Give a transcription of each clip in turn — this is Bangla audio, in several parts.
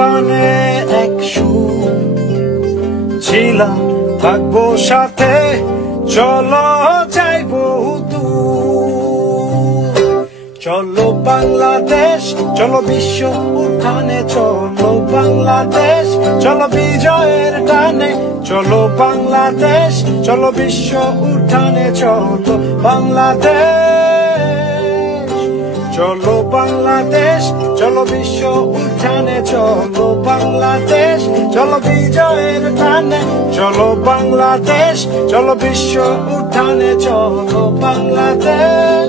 পানে এক সুর ছিলাম, থাকবো সাথে, চলো যাইবো দূর। চলো বাংলাদেশ, চলো বিশ্ব উঠানে, চলো বাংলাদেশ, চলো বিজয়ের টানে। চলো বাংলাদেশ, চলো বিশ্ব উঠানে, চলো বাংলাদেশ। চলো বাংলাদেশ, চলো বিশ্ব উঠানে, চলো বাংলাদেশ, চলো বিজয়ের টানে। চলো বাংলাদেশ, চলো বিশ্ব উঠানে, চলো বাংলাদেশ।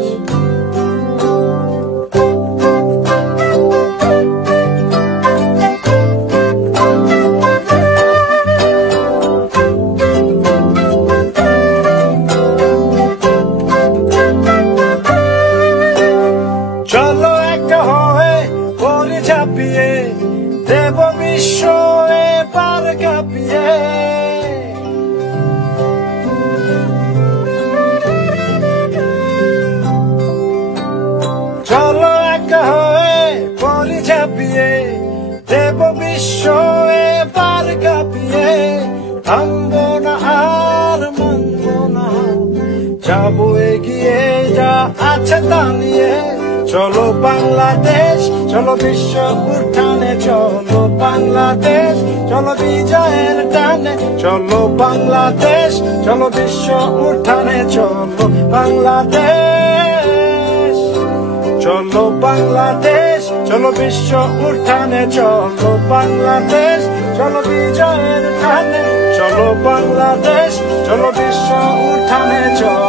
চলো এক হয়ে পরে ঝাঁপিয়ে দেব বিশ্ব এবার কাঁপিয়ে। চলো এক হয়ে পরে ঝাঁপিয়ে দেব বিশ্ব এবার কাঁপিয়ে। থামবো না আর মানবো না, যাবো এগিয়ে যা আছে তা নিয়ে। চলো বাংলাদেশ, চলো বিশ্ব উঠানে, চলো বাংলাদেশ, চলো বিজয়ের টানে। চলো বাংলাদেশ, চলো বিশ্ব উঠানে, চলো বাংলাদেশ। চলো বাংলাদেশ, চলো বিশ্ব উঠানে, চলো বাংলাদেশ, চলো বিজয়ের টানে। চলো বাংলাদেশ, চলো বিশ্ব উঠানে, চলো